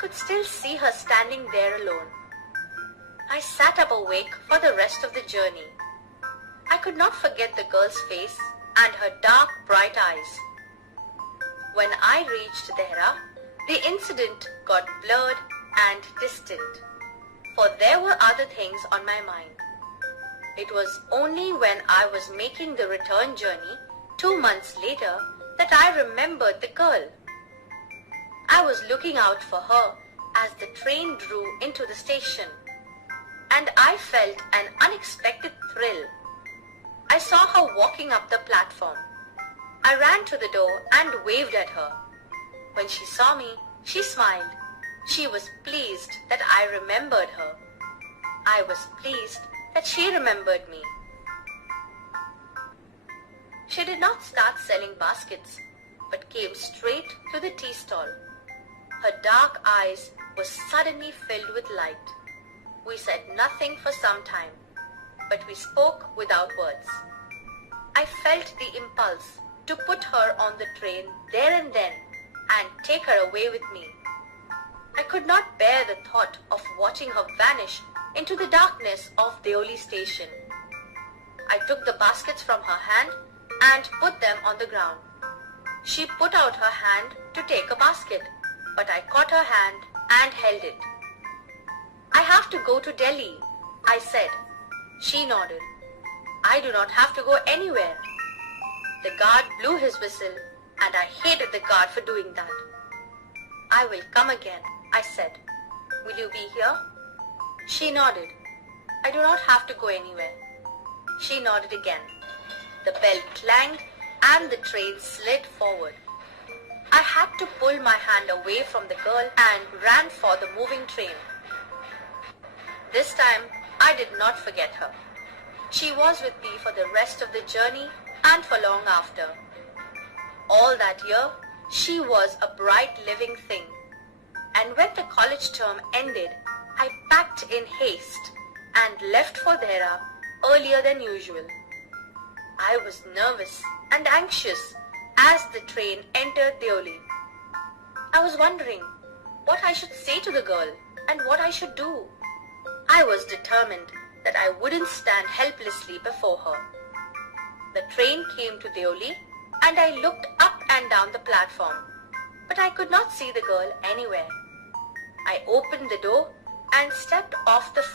could still see her standing there alone. I sat up awake for the rest of the journey. I could not forget the girl's face and her dark, bright eyes. When I reached Dehra, the incident got blurred and distant, for there were other things on my mind. It was only when I was making the return journey 2 months later that I remembered the girl. I was looking out for her as the train drew into the station, and I felt an unexpected thrill. I saw her walking up the platform. I ran to the door and waved at her. When she saw me, she smiled. She was pleased that I remembered her. I was pleased that she remembered me. She did not start selling baskets, but came straight to the tea stall. Her dark eyes were suddenly filled with light. We said nothing for some time, but we spoke without words. I felt the impulse to put her on the train there and then and take her away with me. I could not bear the thought of watching her vanish into the darkness of Deoli station. I took the baskets from her hand and put them on the ground. She put out her hand to take a basket, but I caught her hand and held it. "I have to go to Delhi," I said. She nodded. "I do not have to go anywhere." The guard blew his whistle, and I hated the guard for doing that. "I will come again," I said. "Will you be here?" She nodded. "I do not have to go anywhere." She nodded again. The bell clanged and the train slid forward. I had to pull my hand away from the girl and ran for the moving train. This time, I did not forget her. She was with me for the rest of the journey and for long after. All that year, she was a bright living thing. And when the college term ended, I packed in haste and left for Dehra earlier than usual. I was nervous and anxious as the train entered Deoli. I was wondering what I should say to the girl and what I should do. I was determined that I wouldn't stand helplessly before her. The train came to Deoli and I looked up and down the platform, but I could not see the girl anywhere. I opened the door and stepped off the